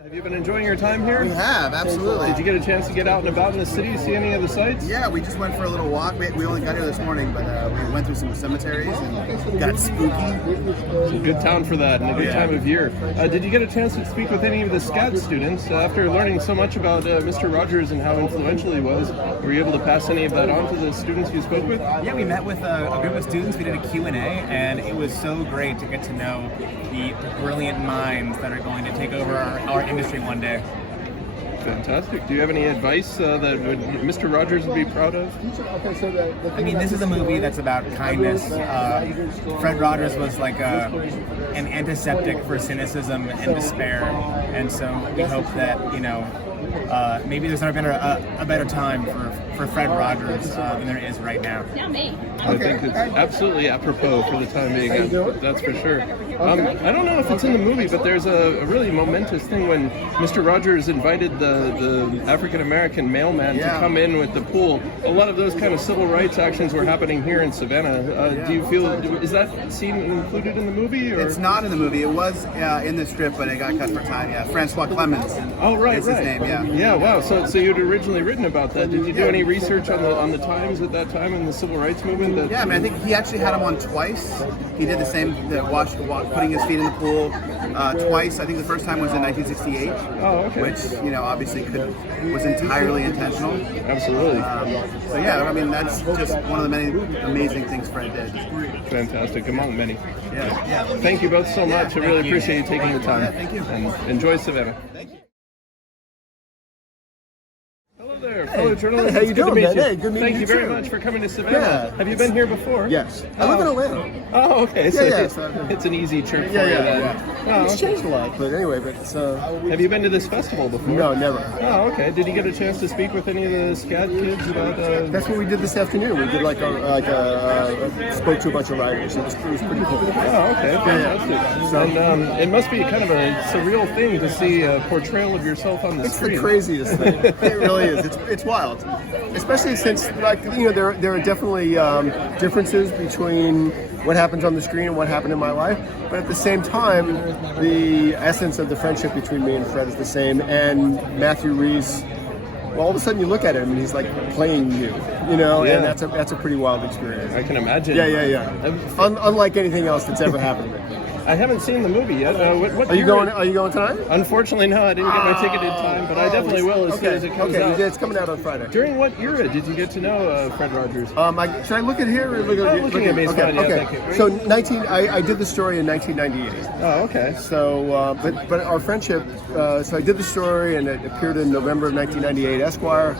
Have you been enjoying your time here? We have, absolutely. Did you get a chance to get out and about in the city, see any of the sights? Yeah, we just went for a little walk. We only got here this morning, but we went through some cemeteries and got spooky. It's a good town for that and a good time of year. Did you get a chance to speak with any of the SCAD students? After learning so much about Mr. Rogers and how influential he was, were you able to pass any of that on to the students you spoke with? Yeah, we met with a group of students. We did a Q&A, and it was so great to get to know the brilliant minds that are going to take over our industry one day. Fantastic. Do you have any advice that Mr. Rogers would be proud of? I mean, this is a movie that's about kindness. Fred Rogers was like an antiseptic for cynicism and despair, and so we hope that, maybe there's never been a better time for Fred Rogers than there is right now. I think it's absolutely apropos for the time being, that's for sure. I don't know if it's in the movie, but there's a really momentous thing when Mr. Rogers invited the African-American mailman to come in with the pool. A lot of those kind of civil rights actions were happening here in Savannah. Do you feel, is that scene included in the movie? Or? It's not in the movie. It was in the strip, but it got cut for time. Yeah, Francois Clemens. Oh, right, is his name, yeah. Yeah, wow. So you'd originally written about that. Did you do any research on the times at that time in the civil rights movement? Yeah, I mean, I think he actually had him on twice. He did the same, putting his feet in the pool twice. I think the first time was in 1968. Oh, okay. Which, obviously was entirely intentional. Absolutely. So yeah, I mean, that's just one of the many amazing things Fred did. Fantastic, among many. Yeah. Thank you both so much. I really appreciate you taking the time. Yeah, thank you. And enjoy Savannah. Thank you. Hello there, fellow journalists. Hey, how you doing, man? Hey, good meeting Thank you you very too. much for coming to Savannah. Yeah. Have you been here before? Yes. I live in Atlanta. Oh, okay. So Yeah, it's an easy trip for you then. Oh, It's okay. changed a lot, but anyway, but it's Have you been to this festival before? no, never. Oh, okay. Did you get a chance to speak with any of the SCAD kids about? That's what we did this afternoon. We did spoke to a bunch of writers. It was pretty cool. Oh, okay. Fantastic. So, And it must be kind of a surreal thing to see a portrayal of yourself on the it's screen. the craziest thing. It really is. It's wild, especially since there are definitely differences between what happens on the screen and what happened in my life. But at the same time, the essence of the friendship between me and Fred is the same. And Matthew Reese, well, all of a sudden you look at him and he's like playing you, and that's a pretty wild experience. I can imagine. Yeah. Unlike anything else that's ever happened to me. I haven't seen the movie yet. What Are you going tonight? Unfortunately, no. I didn't get my ticket in time, but I definitely will as soon as it comes out. Okay, it's coming out on Friday. During what era did you get to know Fred Rogers? Should I look at here? Or looking at me is fine, yeah, thank you. So I did the story in 1998. Oh, okay. So, but our friendship. So I did the story, and it appeared in November of 1998, Esquire,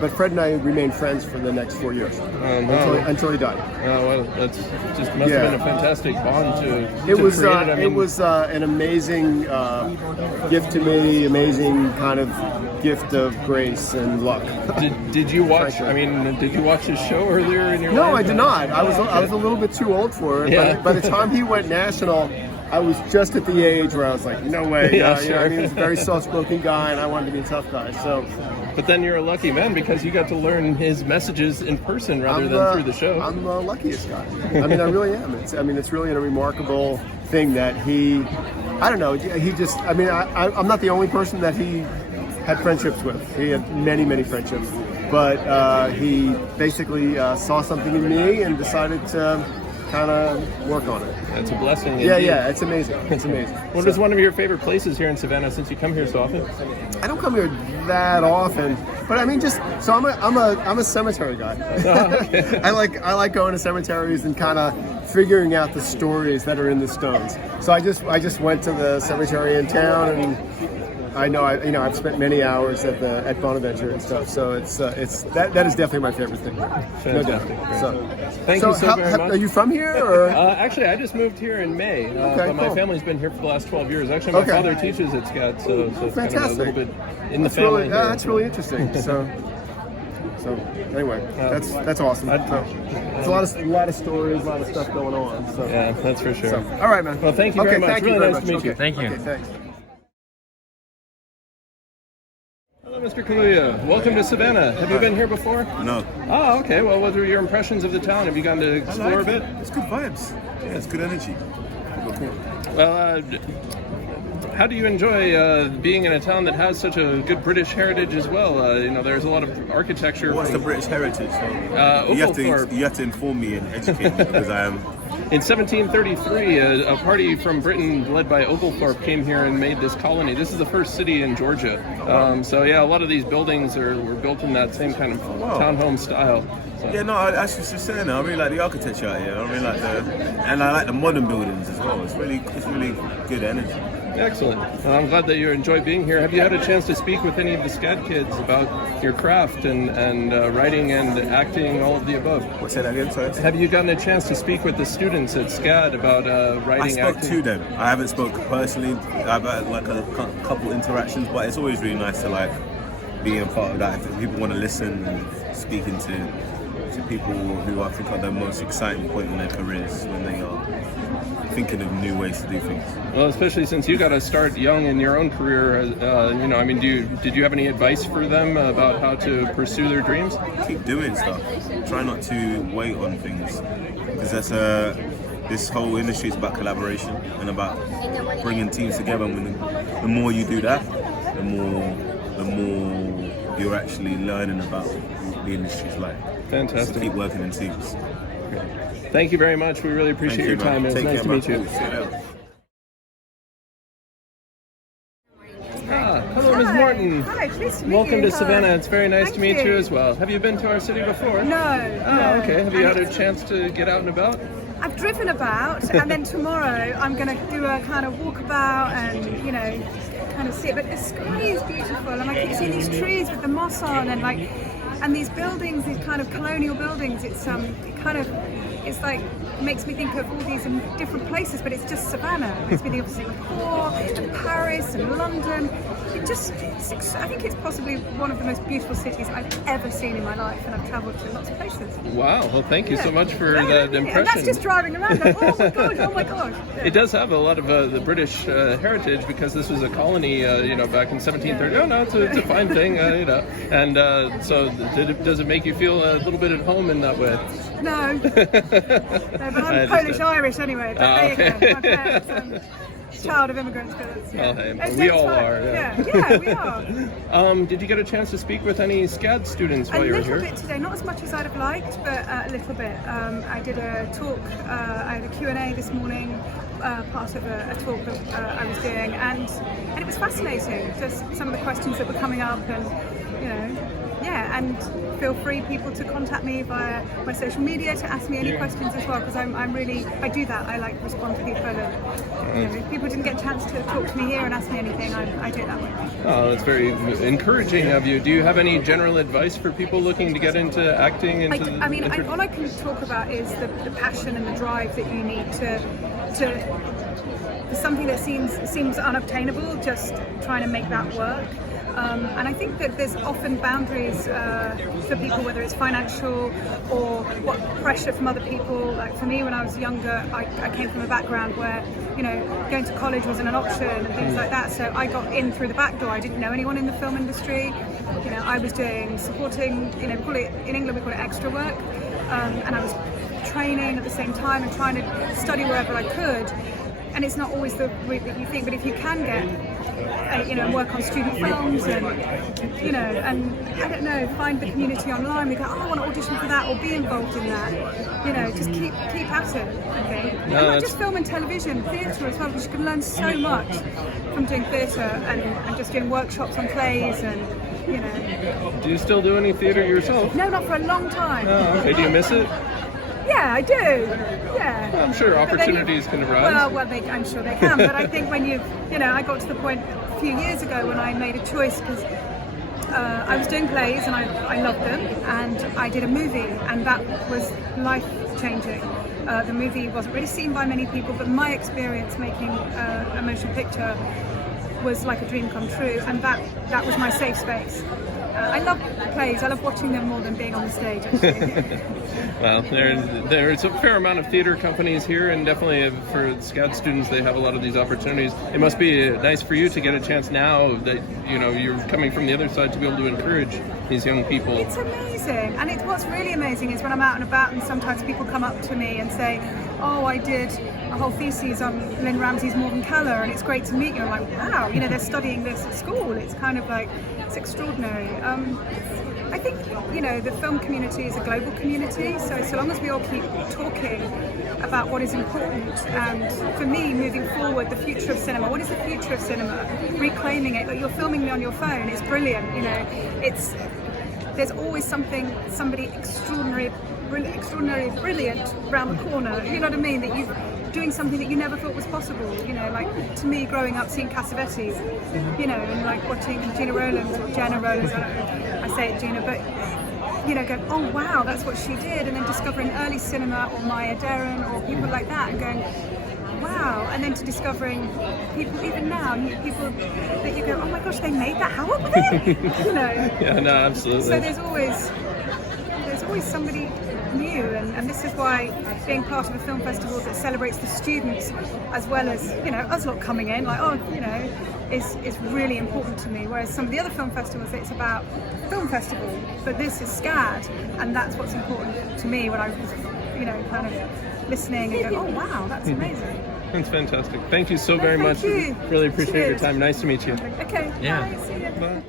but Fred and I remained friends for the next 4 years until he died. Oh well, that's just must have been a fantastic bond to. It was create it. it was an amazing gift to me, amazing kind of gift of grace and luck. Did you watch? I mean, did you watch his show earlier in your life? No, I did not. I was a little bit too old for it. Yeah. But by the time he went national, I was just at the age where I was like, no way. Sure. I mean, he was a very soft-spoken guy, and I wanted to be a tough guy. So. But then you're a lucky man because you got to learn his messages in person rather than through the show. I'm the luckiest guy. I mean, I really am. It's really a remarkable thing that I don't know, he just, I'm not the only person that he had friendships with. He had many, many friendships. But he basically saw something in me and decided to kind of work on it. That's a blessing. Yeah, it's amazing. It's amazing. What is one of your favorite places here in Savannah since you come here so often? I don't come here that often, but I mean, I'm a cemetery guy. Oh, okay. I like going to cemeteries and kind of figuring out the stories that are in the stones. So I just went to the cemetery in town, and I've spent many hours at Bonaventure and stuff. So that is definitely my favorite thing. No doubt. Thank you so very much. Are you from here? Or? Actually, I just moved here in May, but my family's been here for the last 12 years. Actually, my father teaches at SCAD, so it's kind of a little bit in the family. That's really interesting. So anyway, that's awesome. It's a lot of stories, a lot of stuff going on. So. Yeah, that's for sure. All right, man. Well, thank you very much. Thank really you very nice much. to meet you. Thank you. Okay, thanks. Hello, Mr. Kaluuya. Welcome to Savannah. Have you been here before? No. Oh, okay. Well, what were your impressions of the town? Have you gone to explore a bit? It's good vibes. Yeah, it's good energy. Well, how do you enjoy being in a town that has such a good British heritage as well? You know, there's a lot of architecture. What's the British heritage? You have to inform me and educate me because I am. In 1733, a party from Britain led by Oglethorpe came here and made this colony. This is the first city in Georgia. So yeah, a lot of these buildings were built in that same kind of townhome style. So. Yeah, no, I was just saying that. I really like the architecture out here. I really like and I like the modern buildings as well. It's really good energy. Excellent. Well, I'm glad that you enjoy being here. Have you had a chance to speak with any of the SCAD kids about your craft and writing and acting, all of the above? What's that again, sorry? Have you gotten a chance to speak with the students at SCAD about writing, I spoke acting? to them. I haven't spoken personally. I've had like a couple interactions, but it's always really nice to like be a part of that. If people want to listen and speaking to people who I think are the most exciting point in their careers when they are thinking of new ways to do things. Well, especially since you got to start young in your own career, you know, I mean, did you have any advice for them about how to pursue their dreams? Keep doing stuff. Try not to wait on things, because this whole industry is about collaboration and about bringing teams together. And the more you do that, the more you're actually learning about what the industry's like. Fantastic. So keep working in teams. Thank you very much. We really appreciate your time. It was nice to meet you. Hello, Ms. Morton. Hi, pleased to meet Welcome you. to Savannah. It's very nice Thank to meet you. you as well. Have you been to our city before? No. Oh, okay. Have you had a chance to get out and about? I've driven about, and then tomorrow I'm going to do a kind of walkabout and, you know, kind of see it. But the sky is beautiful, and I keep seeing these trees with the moss on, and these buildings, these kind of colonial buildings. It's it's like makes me think of all these in different places, but it's just Savannah. It makes me think of Singapore and Paris and London. I think it's possibly one of the most beautiful cities I've ever seen in my life, and I've travelled to lots of places. Wow. Well, thank you so much for that impression. And that's just driving around. Like, oh my god. Yeah. It does have a lot of the British heritage because this was a colony, back in 1730. Yeah. Oh no, it's a fine thing, And so, does it make you feel a little bit at home in that way? No, but I'm Polish-Irish anyway. But there you go. My parents, child of immigrants. We all are. Yeah, we are. Did you get a chance to speak with any SCAD students while you were here? A little bit today, not as much as I'd have liked, but a little bit. I did a talk, I had a Q&A this morning, part of a talk that I was doing, and it was fascinating, just some of the questions that were coming up, and and feel free people to contact me via my social media to ask me any questions as well, because I do that. I like to respond to people, and if people didn't get a chance to talk to me here and ask me anything, I do it that way. Oh, that's very encouraging of you. Do you have any general advice for people looking to get into acting? All I can talk about is the passion and the drive that you need to for something that seems unobtainable, just trying to make that work. And I think that there's often boundaries for people, whether it's financial or what pressure from other people. Like for me, when I was younger, I came from a background where, going to college wasn't an option and things like that. So I got in through the back door. I didn't know anyone in the film industry. I was doing supporting, in England we call it extra work. And I was training at the same time and trying to study wherever I could. And it's not always the route that you think, but if you can get, work on student films and, and I don't know, find the community online. We go, I want to audition for that or be involved in that. Just keep at it. Okay. And not just film and television, theatre as well, because you can learn so much from doing theatre and just doing workshops on plays and, Do you still do any theatre yourself? No, not for a long time. Oh, okay. Do you miss it? Yeah, I do. Yeah. Well, I'm sure opportunities can arise. I'm sure they can. But I think when I got to the point a few years ago when I made a choice, because I was doing plays and I loved them, and I did a movie, and that was life-changing. The movie wasn't really seen by many people, but my experience making a motion picture was like a dream come true, and that was my safe space. I love plays. I love watching them more than being on the stage. Well, there's a fair amount of theater companies here, and definitely for SCAD students, they have a lot of these opportunities. It must be nice for you to get a chance now that you're coming from the other side to be able to encourage these young people. It's amazing, and what's really amazing is when I'm out and about, and sometimes people come up to me and say, oh, I did a whole thesis on Lynn Ramsey's Morgan Keller, and it's great to meet you. I'm like, wow, you know, they're studying this at school. It's kind of like, it's extraordinary. I think, you know, the film community is a global community, so long as we all keep talking about what is important, and for me, moving forward, the future of cinema. What is the future of cinema? Reclaiming it. Like, you're filming me on your phone. It's brilliant. You know, there's always somebody extraordinarily brilliant around the corner. You know what I mean? That you're doing something that you never thought was possible. You know, like to me, growing up seeing Cassavetes, you know, and like watching Gina Rowlands, I say it Gina, but you know, going, oh wow, that's what she did, and then discovering early cinema or Maya Deren or people like that, and going, wow, and then to discovering people even now, people that you go, oh my gosh, they made that. How old were they? You know. Yeah, no, absolutely. So there's always somebody new, and this is why being part of a film festival that celebrates the students as well as, you know, us lot coming in, like, oh, you know, is really important to me. Whereas some of the other film festivals, it's about film festival, but this is SCAD, and that's what's important to me when I was, you know, kind of listening and go, oh wow, that's amazing. That's fantastic. Thank you so very much. You. Really appreciate your Cheers. time. Nice to meet you. Okay. Yeah. Bye. See you. Bye.